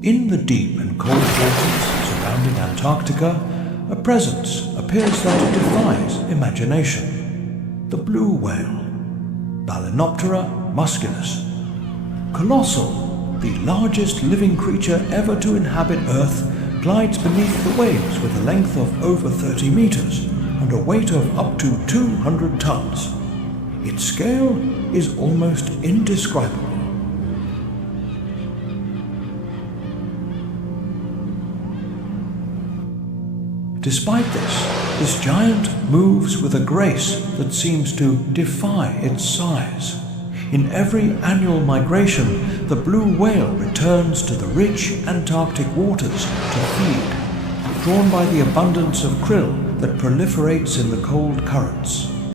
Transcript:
In the deep and cold waters surrounding Antarctica, a presence appears that defies imagination. The blue whale, Balænoptera musculus. Colossal, the largest living creature ever to inhabit Earth, glides beneath the waves with a length of over 30 meters and a weight of up to 200 tons. Its scale is almost indescribable. Despite this giant moves with a grace that seems to defy its size. In every annual migration, the blue whale returns to the rich Antarctic waters to feed, drawn by the abundance of krill that proliferates in the cold currents.